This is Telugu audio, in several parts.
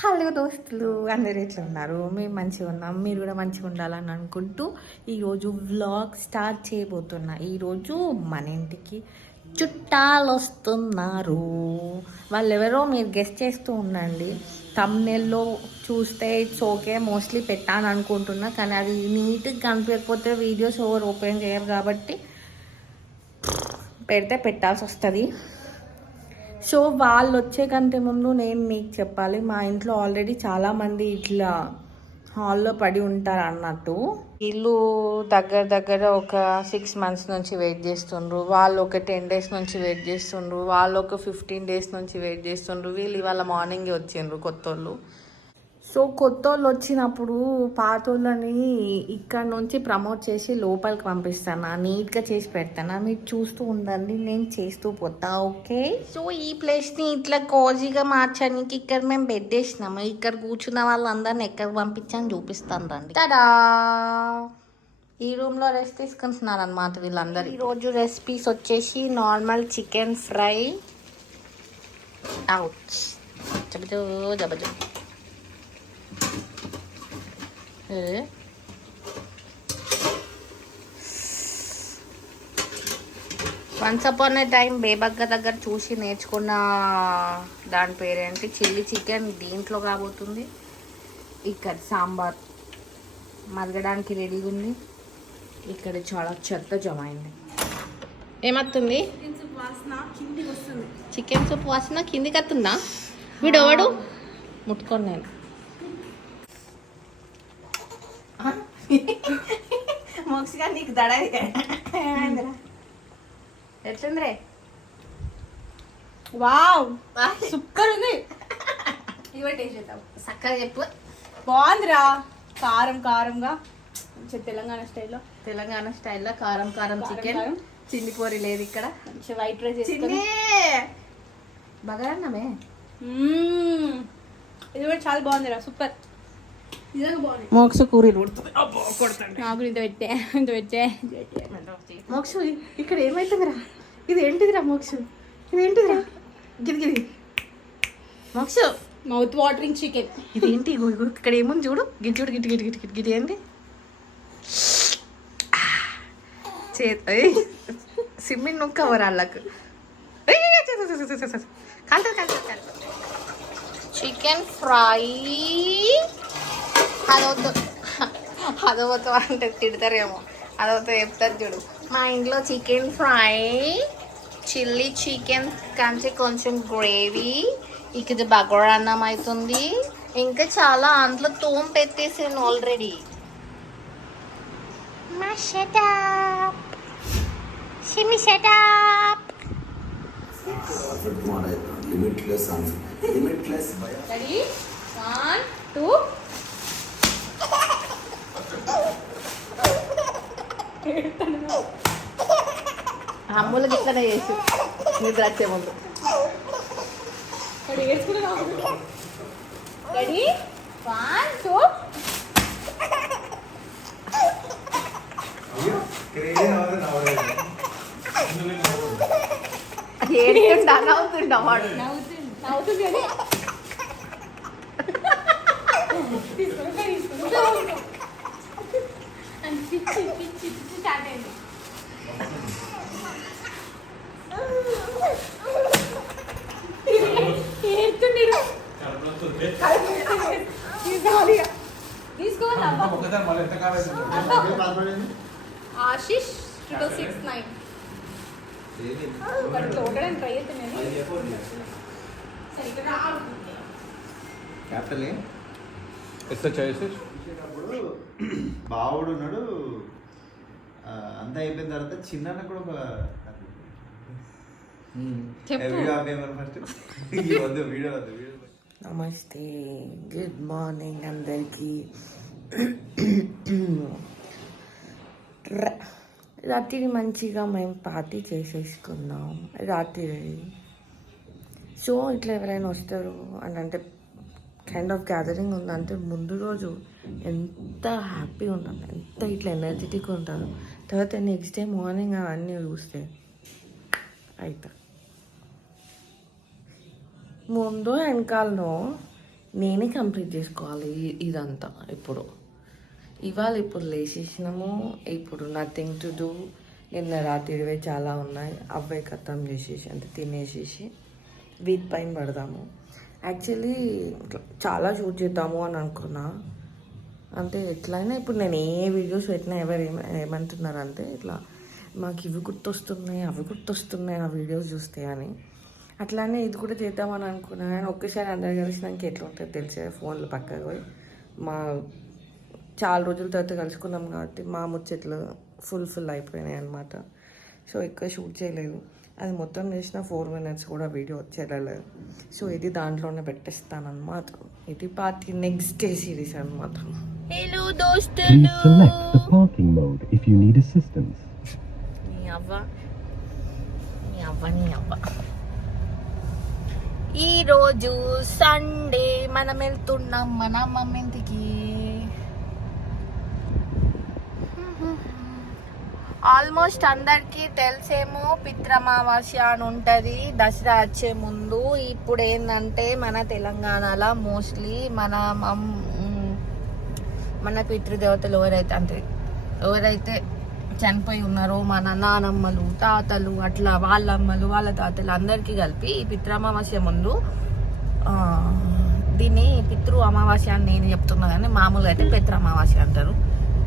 హలో దోస్తులు అందరు ఎట్లా ఉన్నారు? మేము మంచిగా ఉన్నాం. మీరు కూడా మంచిగా ఉండాలని అనుకుంటూ ఈరోజు వ్లాగ్ స్టార్ట్ చేయబోతున్నా. ఈరోజు మన ఇంటికి చుట్టాలు వస్తున్నారు వాళ్ళు ఎవరో మీరు గెస్ట్ చేస్తూ ఉండండి. తమ్నెల్లో చూస్తే ఇట్స్ ఓకే మోస్ట్లీ పెట్టాను అనుకుంటున్నా కానీ అది నీట్గా కనిపించకపోతే వీడియోస్ ఎవరు ఓపెన్ చేయరు కాబట్టి పెడితే పెట్టాల్సి వస్తుంది సో వాళ్ళు వచ్చే కంటే ముందు నేను మీకు చెప్పాలి మా ఇంట్లో ఆల్రెడీ చాలామంది ఇట్లా హాల్లో పడి ఉంటారు అన్నట్టు. వీళ్ళు దగ్గర దగ్గర ఒక సిక్స్ మంత్స్ నుంచి వెయిట్ చేస్తుండ్రు వాళ్ళు ఒక టెన్ డేస్ నుంచి వెయిట్ చేస్తుండ్రు వాళ్ళు ఒక ఫిఫ్టీన్ డేస్ నుంచి వెయిట్ చేస్తుండ్రు వీళ్ళు ఇవాళ మార్నింగే వచ్చిండ్రు కొత్త వాళ్ళు సో కొత్త వాళ్ళు వచ్చినప్పుడు పాత వాళ్ళని ఇక్కడ నుంచి ప్రమోట్ చేసి లోపలికి పంపిస్తాను? నీట్గా చేసి పెడతాను? మీరు చూస్తూ ఉండండి నేను చేస్తూ పోతా ఓకే? సో ఈ ప్లేస్ని ఇట్లా కోజీగా మార్చడానికి ఇక్కడ మేము బెడ్ వేసినాము. ఇక్కడ కూర్చున్న వాళ్ళందరిని ఎక్కడికి పంపించని చూపిస్తాను రండి. తడా ఈ రూమ్లో రెస్ట్ తీసుకుంటున్నారు అనమాట వీళ్ళందరూ. ఈరోజు రెసిపీస్ వచ్చేసి నార్మల్ చికెన్ ఫ్రై అవుట్ జబజో జబజో? వన్స్ అపాన్ ఏ టైం బేబక్క దగ్గర చూసి నేర్చుకున్న దాని పేరేంటి? చిల్లీ చికెన్ దీంట్లో కాబోతుంది. ఇక్కడ సాంబార్. మరగడానికి రెడీగా ఉంది. ఇక్కడ చాలా చెత్త జమ అయింది. ఏమత్తుంది? చికెన్ సూప్ వాసన కిందికి వస్తుందా. వీడు ఎవడు ముట్టుకోను నేను. మోక్సిగా నీకు దడ ఎట్లుందిరే? వావ్! సూపర్ ఉంది. చక్కగా చెప్పు. బాగుందిరా. కారం కారంగా. మంచిగా తెలంగాణ స్టైల్లో. తెలంగాణ స్టైల్లో కారం కారం చికెన్. కారం. చిన్ని పూరి లేదు ఇక్కడ. మంచిగా వైట్ రైస్ చిన్ని! బగారన్నమే. ఇది కూడా చాలా బాగుందిరా. సూపర్. మోక్ష కూరి నాకు ఇంత పెట్టే ఇంత పెట్టే. మోక్ష ఇక్కడ ఏమైతుందిరా? ఇది ఏంటిదిరా మోక్ష? ఇది ఏంటిదిరా? గిది గిది. మోక్ష. మౌత్ వాటరింగ్ చికెన్ ఇది ఏంటి ఇక్కడ ఏముంది చూడు? గిది చూడు గిటి గిటి గిటి గిటి గిటి ఏంటి చేత సిమ్మిన్ నొక్క వరాళ్ళకు కాలుతుంది కాలుతుంది కాలుతుంది చికెన్ ఫ్రై అదొద్దు. అదొద్దు అంటే తిడతారేమో. అదొద్దు చెప్తారు చూడు. మా ఇంట్లో చికెన్ ఫ్రై చిల్లీ చికెన్ కంటే కొంచెం గ్రేవీ ఇక్కడ బగోడా అన్నం అవుతుంది ఇంకా చాలా అందులో తోం పెట్టేసాను ఆల్రెడీ. లిమిట్లెస్ లిమిట్లెస్ టూ అమ్ములకి ఇట్లనే చేసి నిద్ర వచ్చే ముందు. Ready one two. వాడు. నవ్వుతుంది. తీసుకుంటా తీసుకుంటా. పిచ్చి పిచ్చి స్టార్ట్ అయింది ఆశిష్ ట్రిపుల్ సిక్స్ నైన్ ఒకటి చూడడానికి ట్రై ఆడుతుంది క్యాపిటల్ బావుడు ఉన్నాడు. అంతా అయిపోయిన తర్వాత చిన్న కూడా ఒక చెప్పు. వీడియో ఆపేయమని ఫస్ట్ వద్దు వీడియో వద్దు వీడియో నమస్తే. గుడ్ మార్నింగ్ అందరికి. రాత్రి మంచిగా మేము పార్టీ చేసేసుకున్నాం. రాత్రి సో ఇట్లా ఎవరైనా వస్తారు అని అంటే కైండ్ ఆఫ్ గ్యాదరింగ్ ఉందంటే ముందు రోజు ఎంత హ్యాపీగా ఉంటాను ఎంత ఇట్లా ఎనర్జెటిక్గా ఉంటాను తర్వాత నెక్స్ట్ డే మార్నింగ్ అవన్నీ చూస్తే. అవుతా ముందు వెనకాలలో నేనే కంప్లీట్ చేసుకోవాలి ఇదంతా ఇప్పుడు. ఇవాళ ఇప్పుడు లేచేసినాము ఇప్పుడు నథింగ్ టు డూ నిన్న రాత్రివే చాలా ఉన్నాయి అవే ఖతం చేసేసి అంటే తినేసేసి వీటి పైన పడదాము. యాక్చువల్లీ చాలా షూట్ చేద్దాము అని అనుకున్నా. అంటే ఎట్లయినా ఇప్పుడు నేను ఏ వీడియోస్ పెట్టినా ఎవరు ఏమంటున్నారు అంటే ఇట్లా మాకు ఇవి గుర్తొస్తున్నాయి అవి గుర్తొస్తున్నాయి ఆ వీడియోస్ చూస్తే అని. అట్లానే ఇది కూడా చేద్దామని అనుకున్నాను కానీ ఒక్కసారి అందరు కలిసినాక ఎట్లా ఉంటుందో తెలిసే ఫోన్లు పక్కకు పోయి. మా చాలా రోజుల తర్వాత కలుసుకున్నాం కాబట్టి మా ముచ్చట్లు ఫుల్ ఫుల్ అయిపోయినాయి అనమాట సో ఎక్కువ షూట్ చేయలేదు. అది మొత్తం చేసిన ఫోర్ మినిట్స్ కూడా వీడియో వచ్చేయలేదు. సో ఇది దాంట్లోనే పెట్టేస్తాను అనమాట ఇది పార్టీ నెక్స్ట్ డే సిరీస్ అనమాట హలో దోస్తులు Please select the parking mode if you need assistance. నీ అవ్వ నీ అవ్వ నీ అవ్వ ఈరోజు సండే మనం వెళ్తున్నాం మన అమ్మమ్మ ఇంటికి. ఆల్మోస్ట్ అందరికీ తెలిసేమో పిత్రమావాస్య అని ఉంటుంది దసరా వచ్చే ముందు. ఇప్పుడు ఏంటంటే మన తెలంగాణలో మోస్ట్లీ మన మమ్- మన పితృదేవతలు ఎవరైతే అంటే ఎవరైతే చనిపోయి ఉన్నారో మన నానమ్మలు తాతలు అట్లా వాళ్ళ అమ్మలు వాళ్ళ తాతలు అందరికీ కలిపి ఈ పితృ ముందు దీన్ని పితృ అమావాస్య అని నేను చెప్తున్నా కానీ మామూలుగా అయితే పితృ అమావాస్య అంటారు.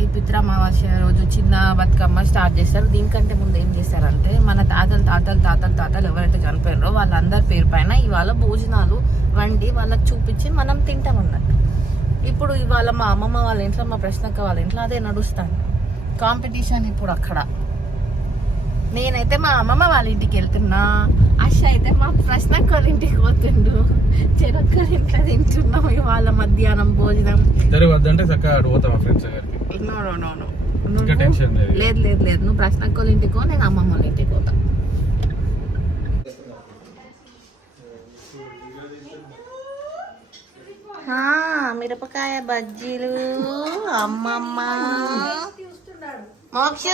ఈ పితృ అమావాస్య రోజు చిన్న బతుకమ్మ స్టార్ట్ చేస్తారు. దీనికంటే ముందు ఏం చేస్తారంటే మన తాతలు తాతలు తాతలు తాతలు ఎవరైతే చనిపోయారో వాళ్ళందరి పేరు పైన ఇవాళ భోజనాలు వండి వాళ్ళకి చూపించి మనం తింటాం అన్నట్టు. ఇప్పుడు ఇవాళ మా అమ్మమ్మ వాళ్ళ ఇంట్లో మా ప్రశ్నక్క వాళ్ళ ఇంట్లో అదే నడుస్తాను కాంపిటీషన్ ఇప్పుడు అక్కడ. నేనైతే మా అమ్మమ్మ వాళ్ళ ఇంటికి వెళ్తున్నా. అష అయితే మా ప్రశ్నక్క వాళ్ళ ఇంటికి పోతుండు. చెరొక్కరి ఇంట్లో తింటున్నాం ఇవాళ మధ్యాహ్నం భోజనం. ఇద్దరు వద్దంటే చక్కగా అటు పోతాం మా ఫ్రెండ్స్ దగ్గరికి. నో నో నో నో ఇంకా టెన్షన్ లేదు. లేదు లేదు నువ్వు ప్రశ్నక్క వాళ్ళ ఇంటికి నేను అమ్మమ్మ వాళ్ళ ఇంటికి పోతా. మిరపకాయ బజ్జీలు. అమ్మమ్మ. మోక్ష.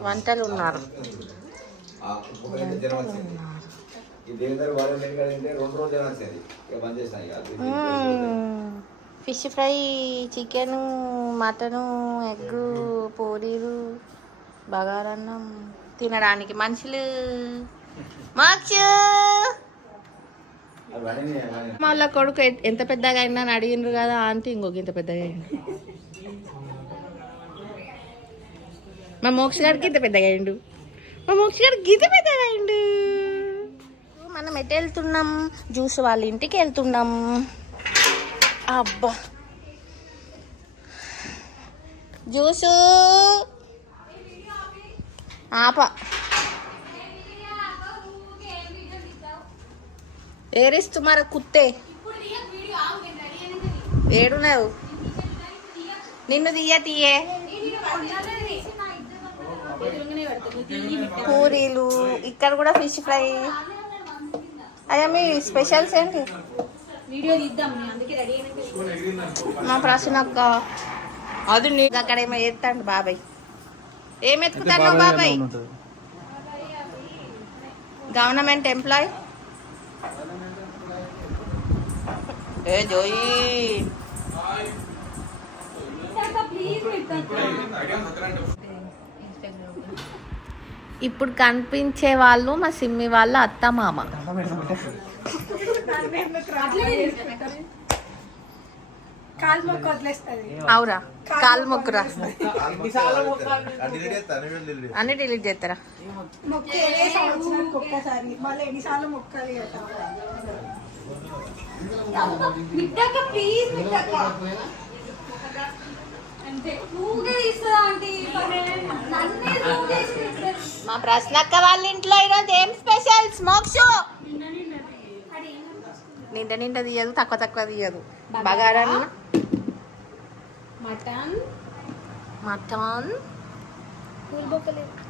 వంటలు ఉన్నారు. Fish fry chicken mutton egg పూరీలు బగారన్నం తినడానికి మనుషులు. మోక్ష. వాళ్ళ కొడుకు ఎంత పెద్దగా అయినా అని అడిగిండ్రు కదా ఆంటీ ఇంకొక ఇంత పెద్దగా అయింది మా మోక్ష గారికి ఇంత పెద్దగా అయిండు. మా మోక్ష గారికి ఇంత పెద్దగా అయిండు. మనం ఎటు వెళ్తున్నాం? జ్యూస్ వాళ్ళ ఇంటికి వెళ్తున్నాం. అబ్బా. జ్యూసు. ఆప. ఏరిస్ తుమారా కుత్తే? ఏడున్నావు? నిన్ను తీయ తీయే. పూరీలు ఇక్కడ కూడా ఫిష్ ఫ్రై. అయ్యా మీ స్పెషల్స్ ఏంటి? మా ప్రశ్నక్క అది నీ అక్కడ ఏమో ఎత్తాడు బాబాయ్. ఏం ఎత్తుకుతాను బాబాయ్ గవర్నమెంట్ ఎంప్లాయ్? ఏ జోయి. ఇప్పుడు కనిపించే వాళ్ళు మా సిమ్మి వాళ్ళ అత్త మామ. కాలు మొక్క వదిలేస్తుంది. అవురా. కాలు మొక్కురా. అన్ని డిలీట్ చేస్తారా? మొక్క ఒక్కసారి? మళ్ళీ ఎన్నిసార్లు మొక్కాలి ప్లీజ్ మా ప్రశ్నక్క వాళ్ళ ఇంట్లో ఈరోజు ఏం స్పెషల్స్ మోక్షు! నిండా నిండా తీయదు తక్కువ తక్కువ తీయదు. బగారన్? మటన్. మటన్.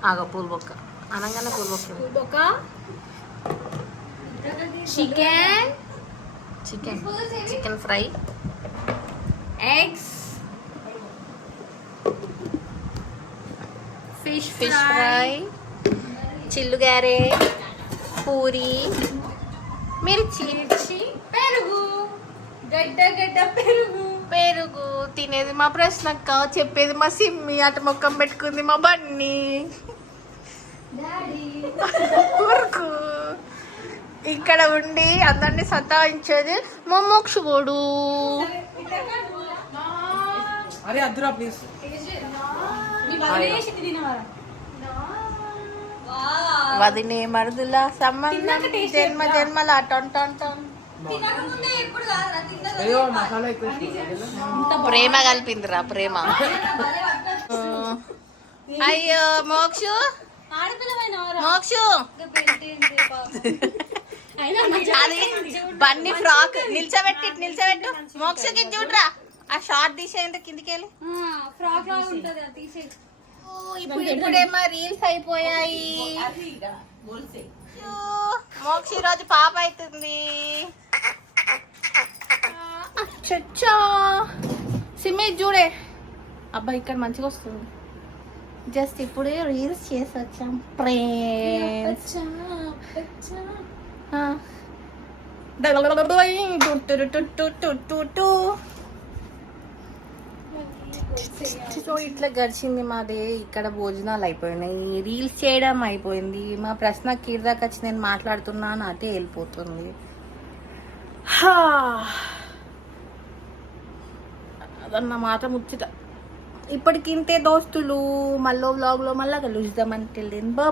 ఆగ పూల బొక్క అనగానే పూల బొక్క పూల్ బొక్క chicken. Chicken. Chicken fry. Eggs. Fish fish fry. చిల్లు గారే పూరి. మిర్చి. గడ్డ గడ్డ పెరుగు. పెరుగు తినేది మా ప్రశ్నక్క చెప్పేది మా సిమ్మి అట మొక్కం పెట్టుకుంది మా బన్నీ. ఊరుకు. ఇక్కడ ఉండి అందరినీ సతాయించేది మా మోక్షుడు అరే అద్దురా ప్లీజ్ నీ వదిలేసి తినవారా వదినే మరుదుల సంబంధం జన్మ జన్మల టన్. ప్రేమ కలిపిందిరా ప్రేమ. అయ్యో మోక్షు? మోక్షు? అది బన్నీ ఫ్రాక్ నిల్చోబెట్టి నిల్చోబెట్టు. మోక్షకి చూడరా. ఆ షార్ట్ తీసేంత కిందికి వెళ్ళి ఫ్రాక్ ఇప్పుడు ఇప్పుడేమో రీల్స్ అయిపోయాయి. మోక్ష ఈరోజు పాప అవుతుంది. చచ్చా చూడే. అబ్బాయి ఇక్కడ మంచిగా వస్తుంది. జస్ట్ ఇప్పుడే రీల్స్ చేసి వచ్చాం. ఫ్రెండ్స్. సో ఇట్లా గడిచింది మాది ఇక్కడ భోజనాలు అయిపోయినాయి రీల్స్ చేయడం అయిపోయింది మా ప్రశ్న కీర్దాకి వచ్చి నేను మాట్లాడుతున్నాను అదే వెళ్ళిపోతుంది హా. అన్న మాట ముచ్చట. ఇప్పటికింతే దోస్తులు మళ్ళీ వ్లాగ్లో మళ్ళీ కలుద్దామని తెలియదు